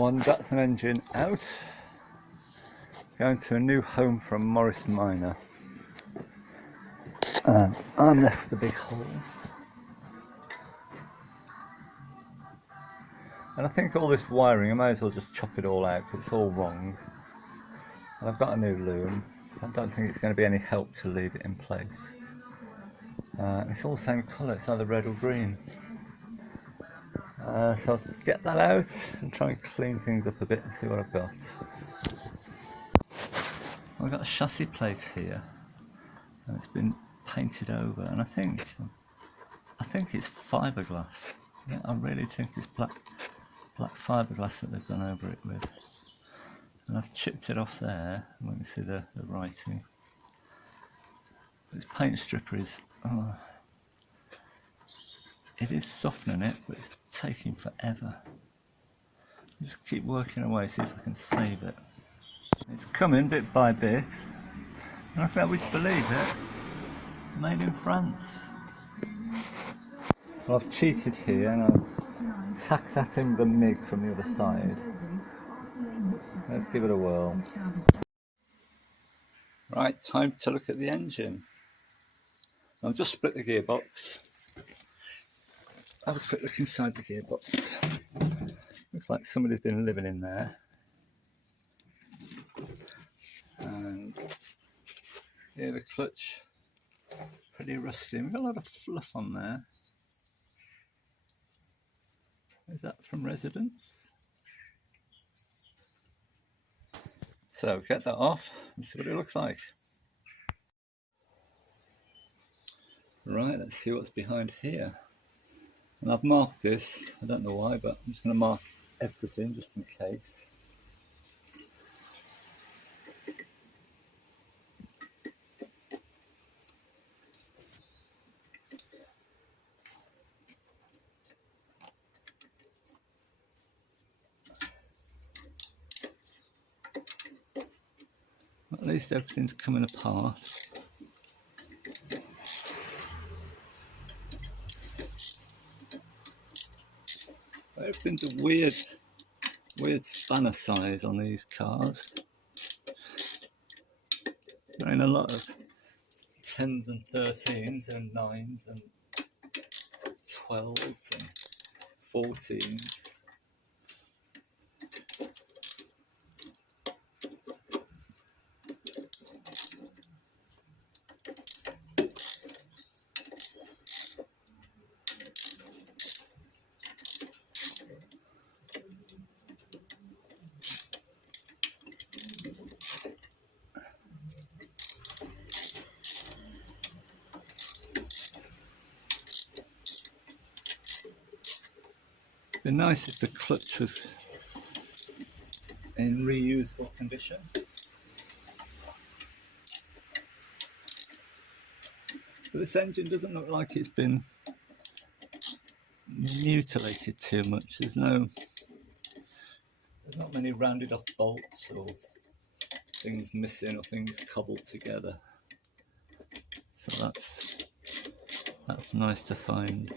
That's an engine out. Going to a new home from Morris Minor. And I'm left with a big hole. And I think all this wiring, I may as well just chop it all out because it's all wrong. And I've got a new loom. I don't think it's going to be any help to leave it in place. It's all the same colour, it's either red or green. So I'll get that out and try and clean things up a bit and see what I've got. I've got a chassis plate here and it's been painted over, and I think it's fiberglass. Yeah, I really think it's black fiberglass that they've gone over it with. And I've chipped it off there, and we can see the writing. This paint stripper is, it is softening it, but it's taking forever. Just keep working away, see if I can save it. It's coming bit by bit, and I think we believe it, made in France. Well, I've cheated here and I've tacked that in the MIG from the other side. Let's give it a whirl. Right, time to look at the engine. I've just split the gearbox. Have a quick look inside the gearbox. Looks like somebody's been living in there. And yeah, the clutch, pretty rusty. We've got a lot of fluff on there. Is that from residence? So get that off and see what it looks like. Right, let's see what's behind here. And I've marked this, I don't know why, but I'm just going to mark everything just in case. At least everything's coming apart. Everything's a weird spanner size on these cars. They're in a lot of 10s and 13s and 9s and 12s and 14s. It'd be nice if the clutch was in reusable condition. But this engine doesn't look like it's been mutilated too much. There's not many rounded off bolts or things missing or things cobbled together. So that's nice to find.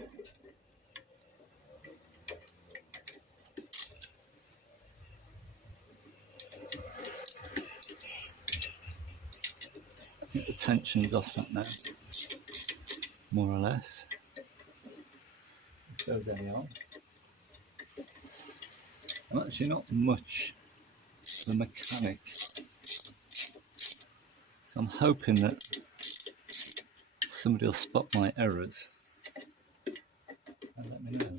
I think the tension's off that now, more or less. If there's any on. I'm actually not much of a mechanic, so I'm hoping that somebody will spot my errors and let me know.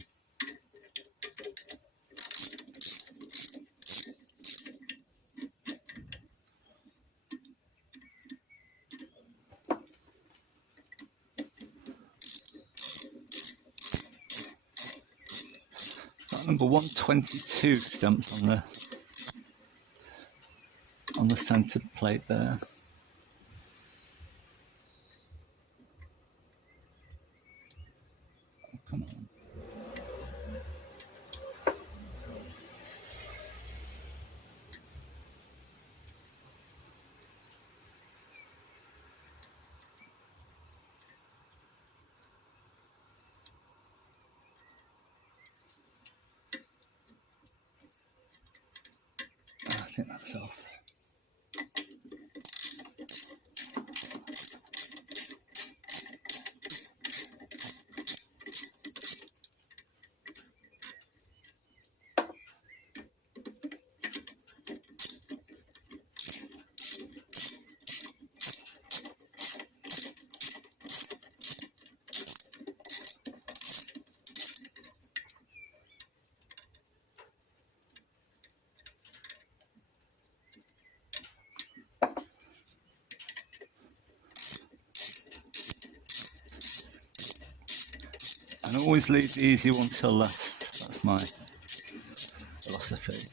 Number 122 stamped on the centre plate there. Oh, come on. think that's off. And always leave the easy one till last. That's my philosophy.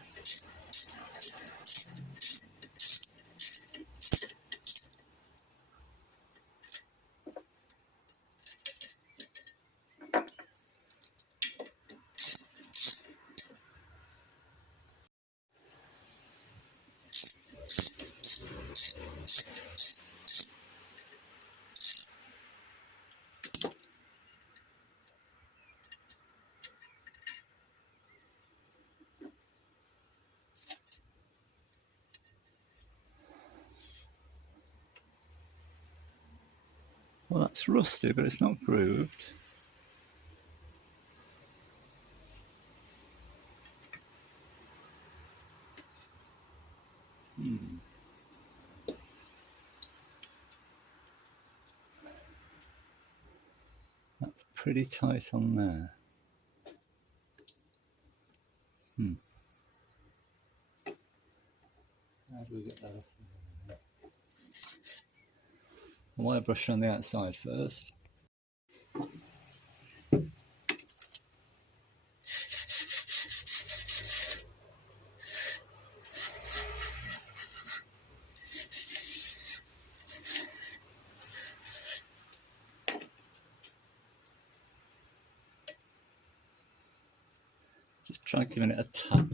Well, that's rusty, but it's not grooved. That's pretty tight on there. How do we get that off? Wire brush on the outside first. Just try giving it a tap.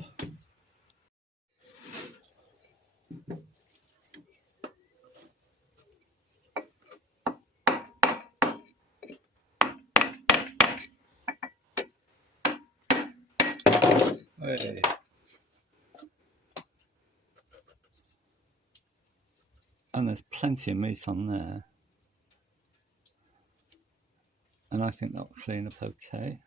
Hey. And there's plenty of meat on there. And I think that'll clean up okay.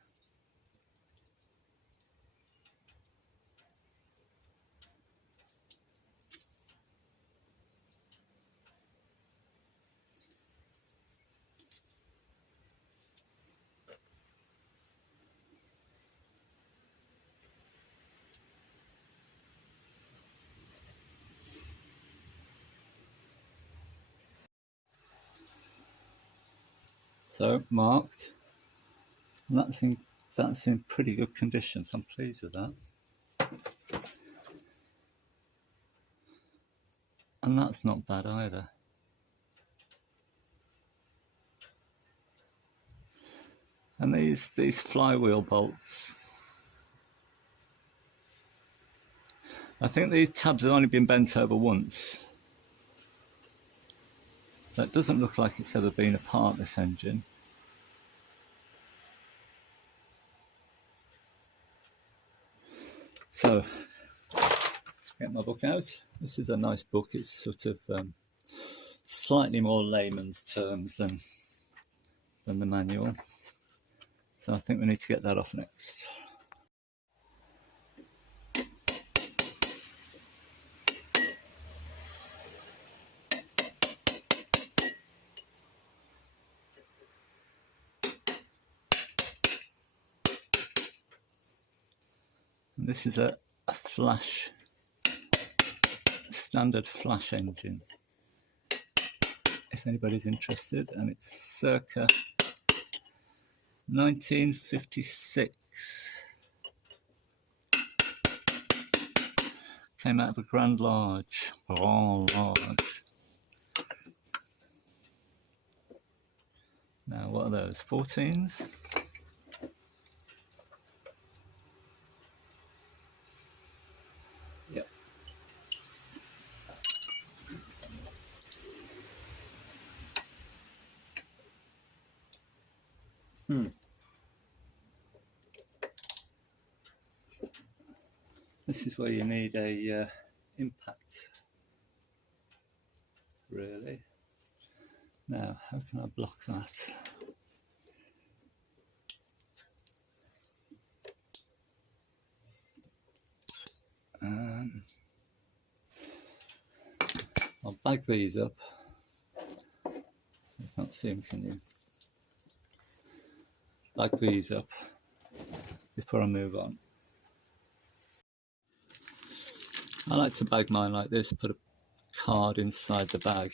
So marked. And that's in pretty good condition, so I'm pleased with that. And that's not bad either. And these flywheel bolts, I think these tabs have only been bent over once. So it doesn't look like it's ever been apart, this engine. So, get my book out. This is a nice book. It's sort of slightly more layman's terms than the manual. So I think we need to get that off next. And this is a flash, standard flash engine, if anybody's interested, and it's circa 1956. Came out of a Grand Large. Now, what are those? 14s? Yep. This is where you need a impact, really. Now, how can I block that? I'll bag these up. You can't see them, can you? Bag these up before I move on. I like to bag mine like this, put a card inside the bag.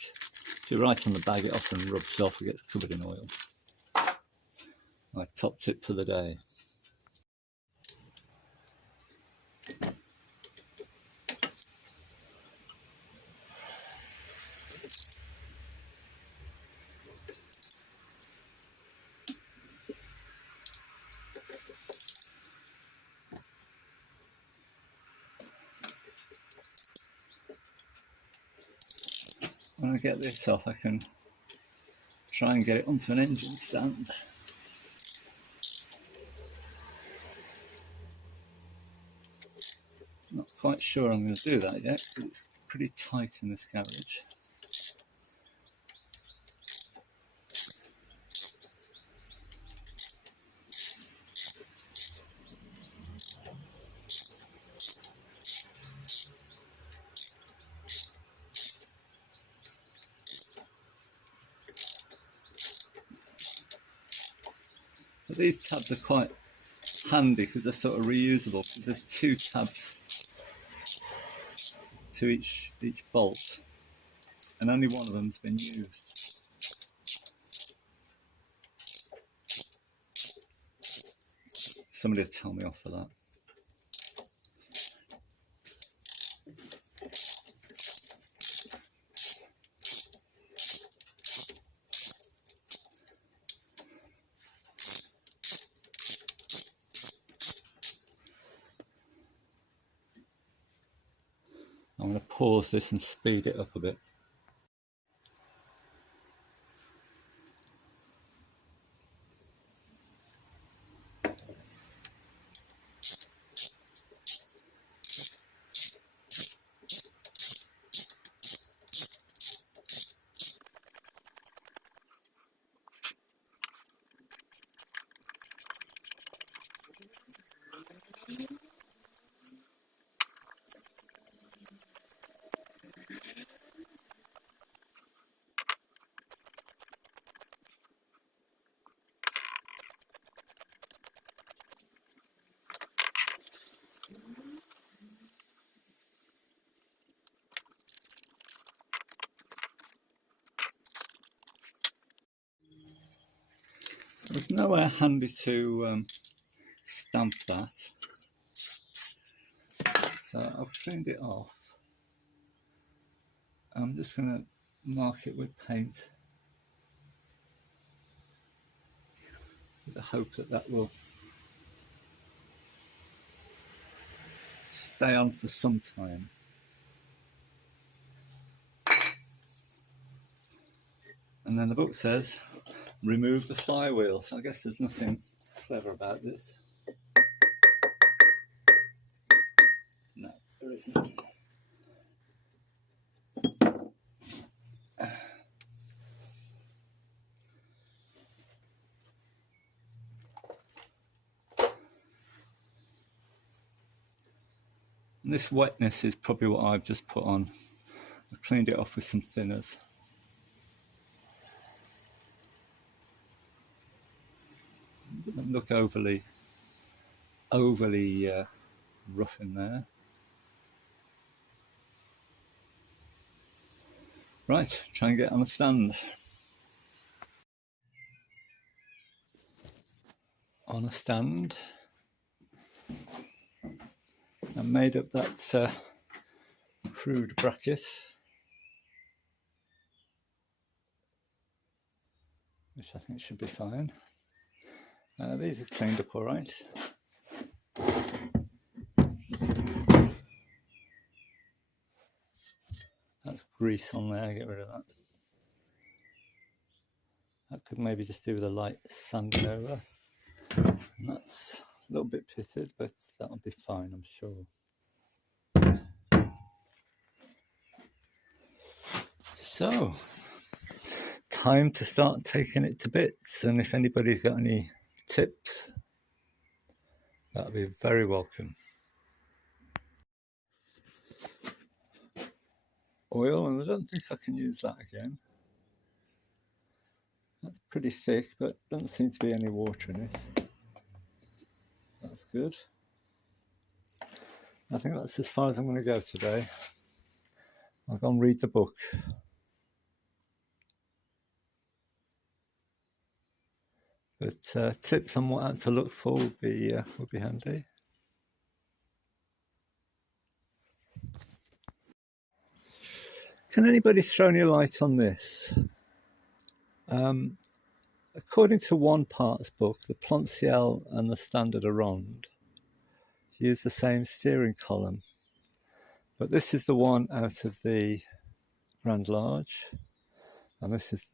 If you write on the bag, it often rubs off, it gets covered in oil. My top tip for the day. When I get this off, I can try and get it onto an engine stand. Not quite sure I'm going to do that yet, because it's pretty tight in this garage. But these tabs are quite handy because they're sort of reusable, because there's 2 tabs to each bolt, and only one of them's been used. Somebody will tell me off for that. I'm going to pause this and speed it up a bit. There's nowhere handy to stamp that, so I've cleaned it off. I'm just going to mark it with paint with the hope that that will stay on for some time. And then the book says, remove the flywheel, so I guess there's nothing clever about this. No, there isn't. And this wetness is probably what I've just put on. I've cleaned it off with some thinners. It doesn't look overly rough in there. Right, try and get on a stand. On a stand. I made up that crude bracket, which I think should be fine. These are cleaned up all right. That's grease on there, get rid of that. That could maybe just do with a light sanding over. And that's a little bit pitted, but that'll be fine, I'm sure. So, time to start taking it to bits, and if anybody's got any tips, that'll be very welcome. Oil, and I don't think I can use that again. That's pretty thick, but doesn't seem to be any water in it. That's good. I think that's as far as I'm going to go today. I'll go and read the book. But tips on what to look for would be handy. Can anybody throw any light on this? According to one part's book, the Plein Ciel and the Standard Aronde use the same steering column, but this is the one out of the Grand Large, and this is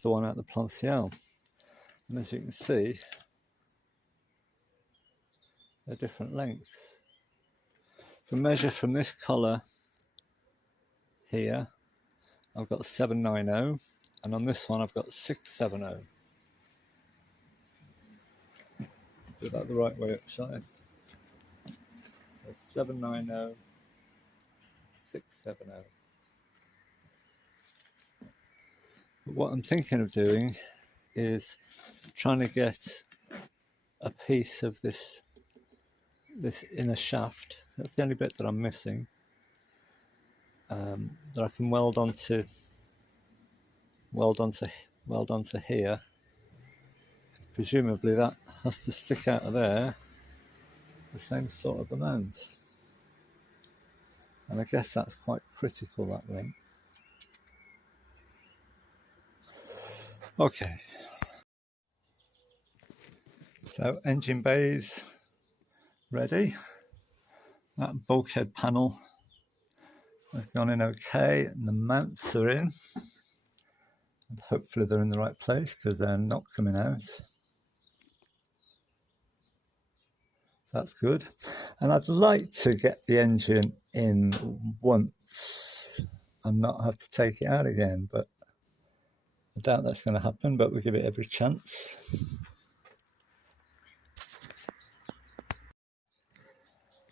the one out of the Plein Ciel. And as you can see, they're different lengths. If I measure from this colour here, I've got 790, and on this one I've got 670. Do that the right way up, shall I? So 790, 670. But what I'm thinking of doing is trying to get a piece of this inner shaft. That's the only bit that I'm missing. That I can weld onto here. Presumably that has to stick out of there the same sort of amount, and I guess that's quite critical, that length. Okay, so engine bays ready. That bulkhead panel has gone in okay, and the mounts are in, and hopefully they're in the right place because they're not coming out. That's good. And I'd like to get the engine in once and not have to take it out again, but I doubt that's going to happen, but we'll give it every chance.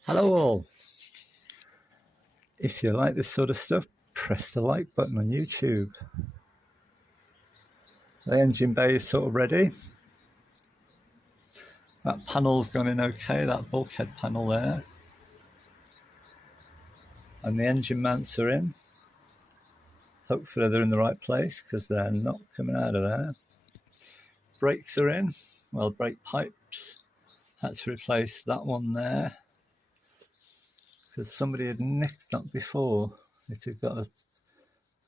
Hello all. If you like this sort of stuff, press the like button on YouTube. The engine bay is sort of ready. That panel's gone in okay, that bulkhead panel there. And the engine mounts are in. Hopefully they're in the right place because they're not coming out of there. Brakes are in, well, brake pipes. Had to replace that one there because somebody had nicked that before. It had got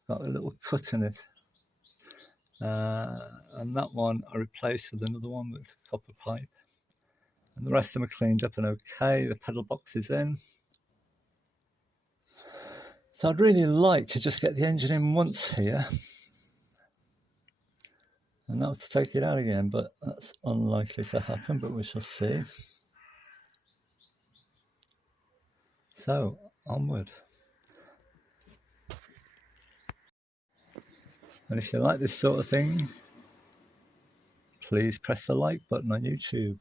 a little cut in it. And that one I replaced with another one with copper pipe. And the rest of them are cleaned up and okay. The pedal box is in. So I'd really like to just get the engine in once here and not to take it out again, but that's unlikely to happen, but we shall see. So, onward. And if you like this sort of thing, please press the like button on YouTube.